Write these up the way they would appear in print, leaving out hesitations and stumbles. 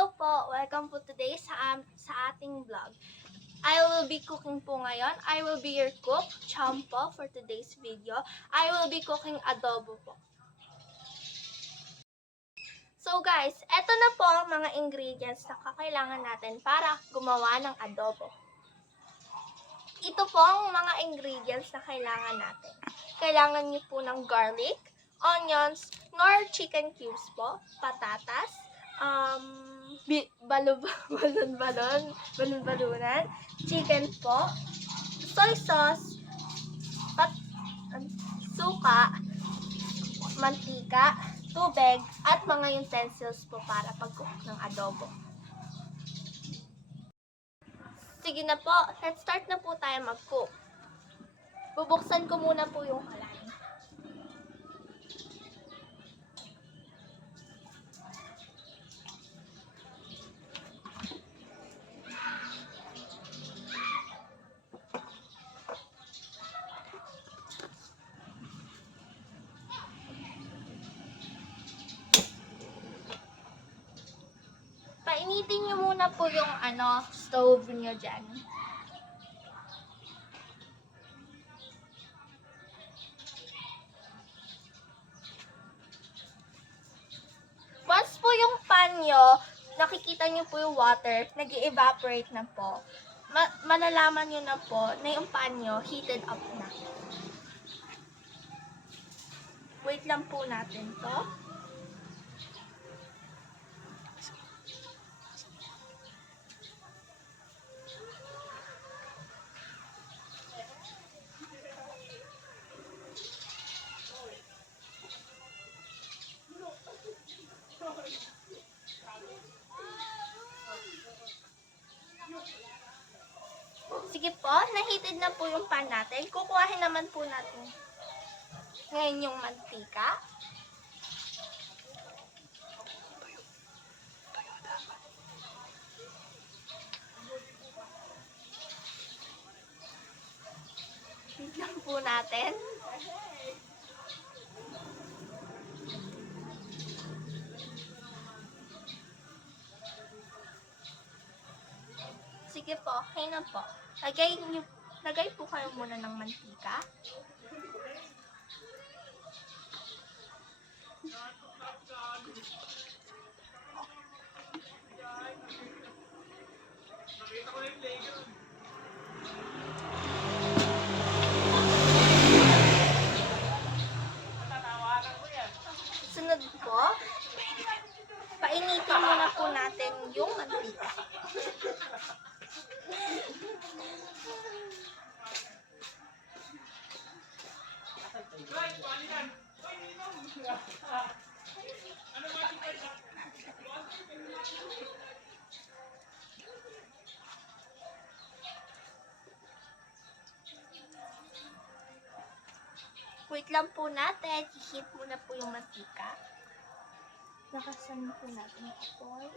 Hello po! Welcome po today sa ating vlog. I will be cooking po ngayon. I will be your cook, Cham po, for today's video. I will be cooking adobo po. So guys, eto na po ang mga ingredients na kakailangan natin para gumawa ng adobo. Ito po ang mga ingredients na kailangan natin. Kailangan niyo po ng garlic, onions, nor chicken cubes po, patatas, balon-balunan, chicken po, soy sauce, suka, mantika, tubig, at mga utensils po para pag-cook ng adobo. Sige na po, let's start na po tayo mag-cook. Bubuksan ko muna po yung kalay. Painitin nyo muna po yung stove nyo dyan. Once po yung pan nyo, nakikita nyo po yung water, nag-evaporate na po. Malalaman nyo na po na yung pan nyo heated up na. Wait lang po natin to. Sige po, naheated na po yung pan natin. Kukuhahin naman po natin ngayon yung mantika. Bigyan po natin. Sige po, okay na po. Lagay po kayo muna ng mantika. Sunod po, painitin muna po natin yung mantika. Wait lang po natin. I-heat muna po yung mantika. Nakasan po natin yung apoy.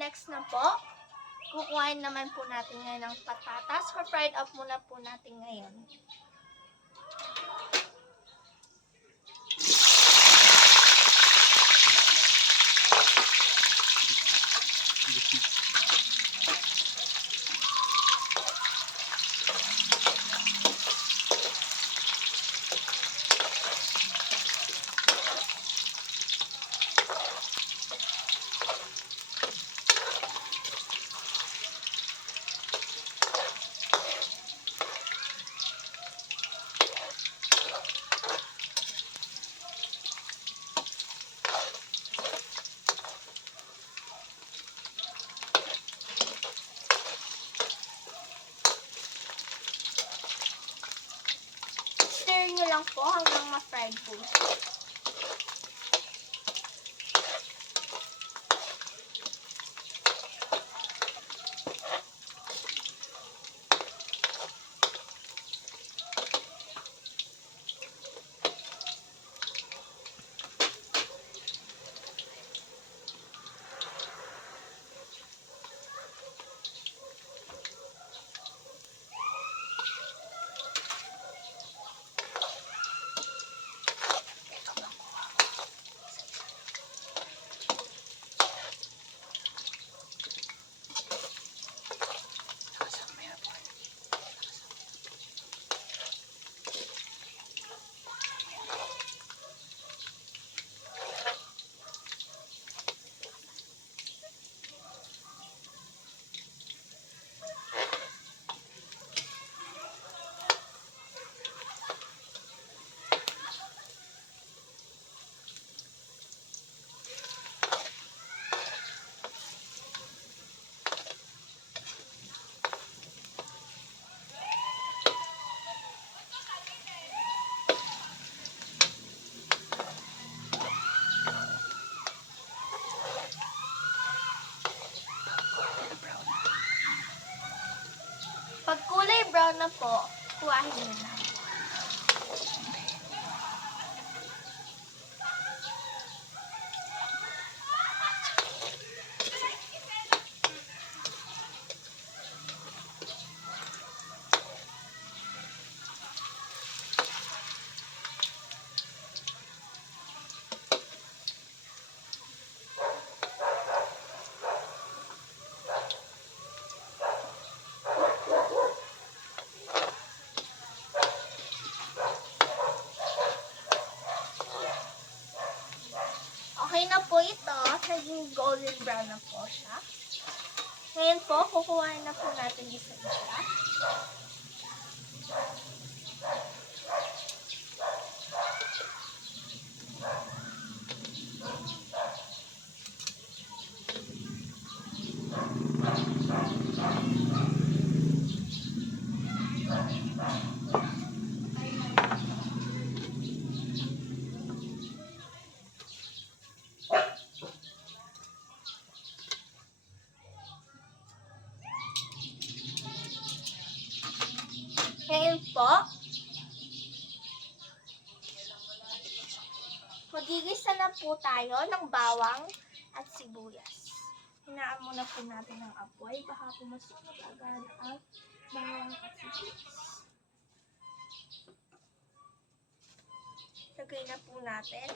Next na po, kukuhain naman po natin ngayon ng patatas. Fried up muna po natin ngayon. Stir nyo lang po hanggang ma-fried po. brown na po, kuhahin nyo na. Okay na po ito. Naging golden brown na po siya. Ngayon po, kukuhain na po natin isa-isa. Ngayon po, magigisa na po tayo ng bawang at sibuyas. Hinaan muna po natin ang apoy, baka po masunog agad ang bawang at sibuyas. Lagay na po natin.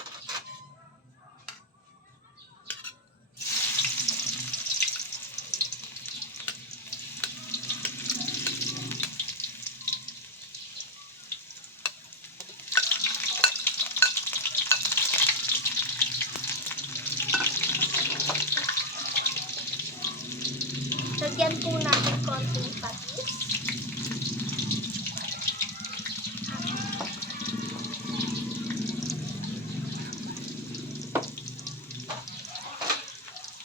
Lagyan po natin konting patis.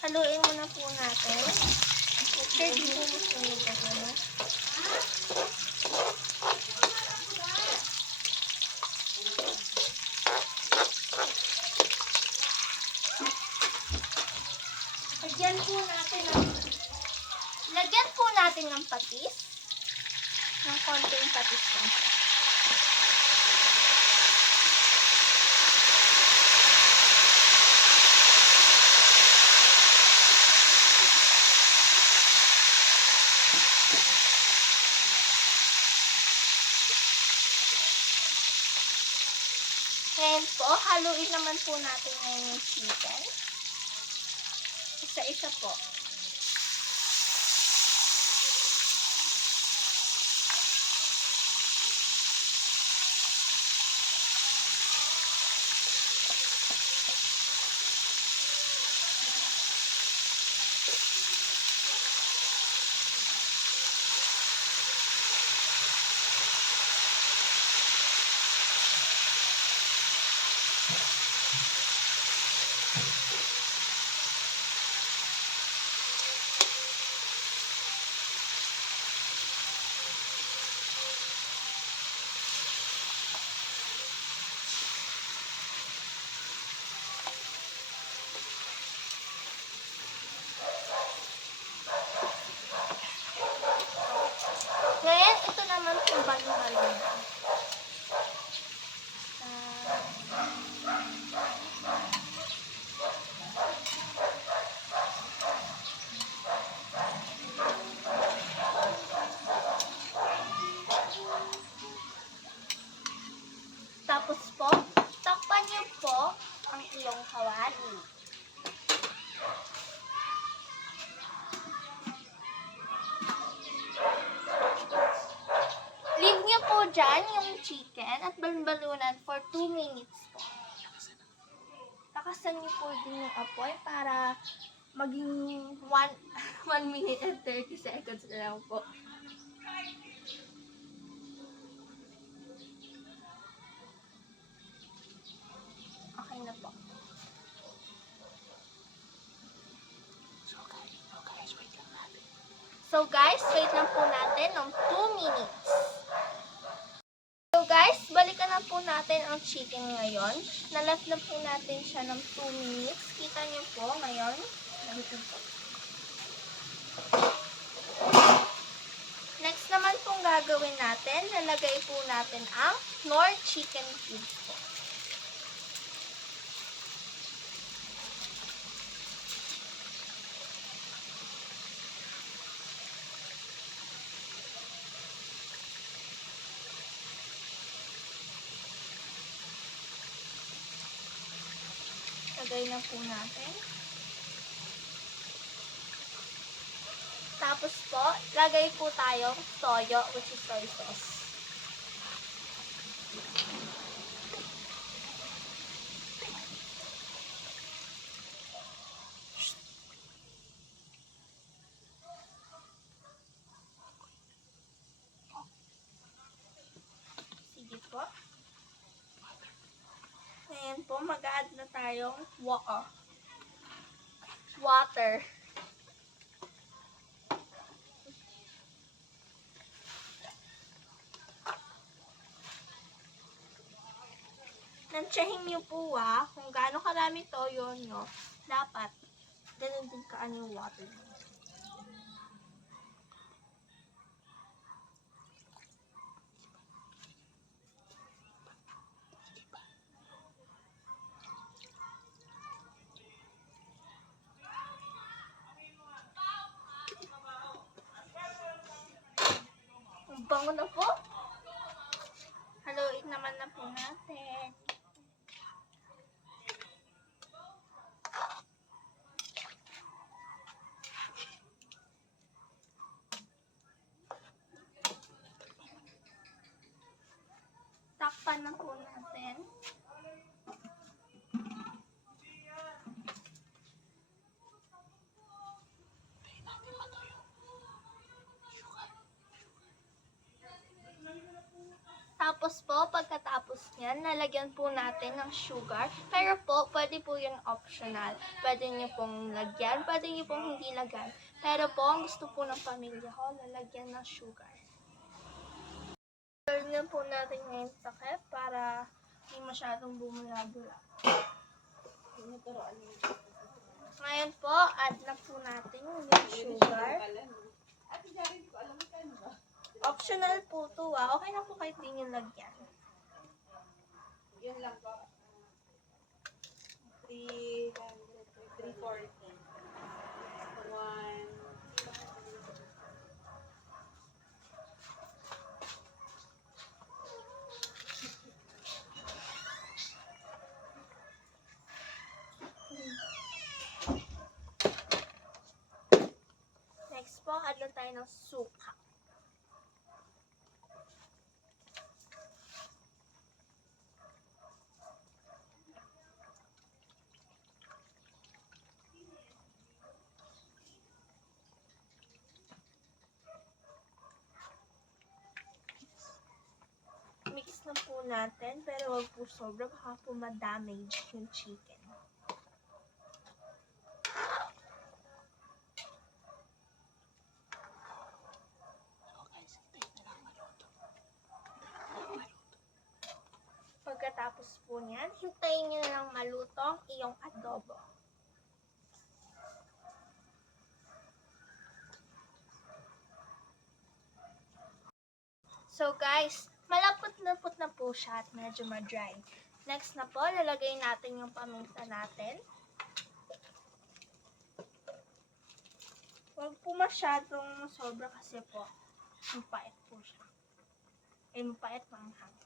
Haluin muna po natin. Sure, di po masunog ang ano. Lagyan po natin ng patis. Ng konting patis lang. Ngayon po, haluin naman po natin ngayon yung chicken. Isa-isa po. Ngayon, ito naman po balo-balo na. Tapos po, takpan niyo po ang iyong kawali. Leave niyo po dyan yung chicken at balbalunan for 2 minutes po. Takasan niyo po din yung apoy para maging 1 minute and 30 seconds na lang po. Okay na po. So guys, wait lang po natin ng 2 minutes. So guys, balikan na po natin ang chicken ngayon. Nalat na po natin siya ng 2 minutes. Kita niyo po ngayon. Next naman pong gagawin natin. natin, lalagay po natin ang Knorr chicken cubes po. Lagay na po natin. Tapos po, lagay po tayong toyo, which is soy sauce. Sige po. Ngayon po, mag-add na tayong water. Nantsahin niyo po kung gaano karami toyo nyo, dapat ganun din kaan yung water nyo. Ang bango na po. Haluin naman na po natin. Takpan na po natin. Tapos po, pagkatapos niyan, lalagyan po natin ng sugar. Pero po, pwede po yung optional. Pwede niyo pong lagyan, pwede niyo pong hindi lagyan. Pero po, ang gusto po ng pamilya ko, lalagyan ng sugar. Lagyan po natin ngayon sa takip para hindi masyadong bumula-bula. Ngayon po, add na po natin yung sugar. Optional po to Okay na po kahit di nyo lagyan. Yun lang po. 340. 1. Next po, add lang tayo ng suka. Mix na po natin, pero wag po sobra, baka po ma-damage yung chicken. Pagkatapos po niyan, hintayin nyo na lang maluto ang iyong adobo. So guys, malapot-lapot na po siya at medyo ma-dry. Next na po, lalagay natin yung paminta natin. Huwag po masyadong sobra kasi po, mapait po siya. Mapait manghang.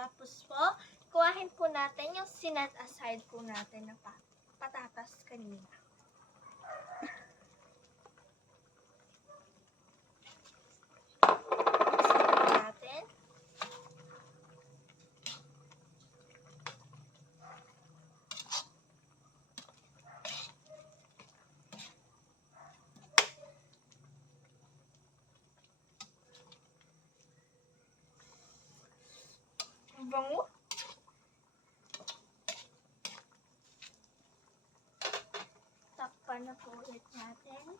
Tapos po, kuhahin po natin yung sinet aside po natin na patatas kanina. Natin. Ang bango. Takpan na po ulit natin.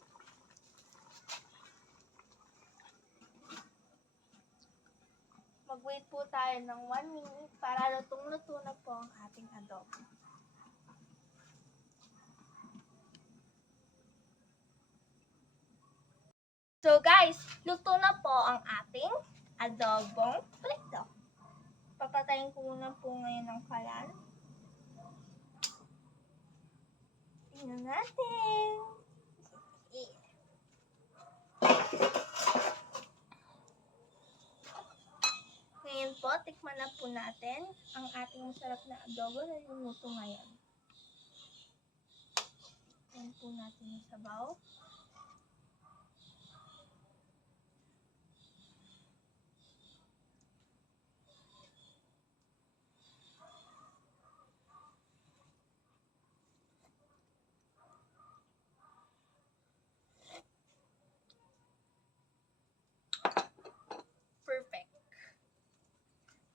mag-wait po tayo ng 1 minute para lutong-luto na po ang ating adobo. So guys, luto na po ang ating adobong prito. Papatayin ko muna po ngayon ng kalan. Tingnan natin. Ngayon po, tikman na po natin ang ating masarap na adobo na lumuto ngayon. Tingnan po natin yung sabaw. Perfect.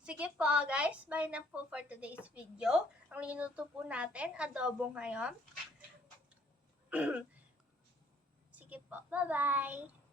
Sige po guys, bye na po for today's video. Ang linuto po natin, adobo ngayon. Sige po, bye-bye!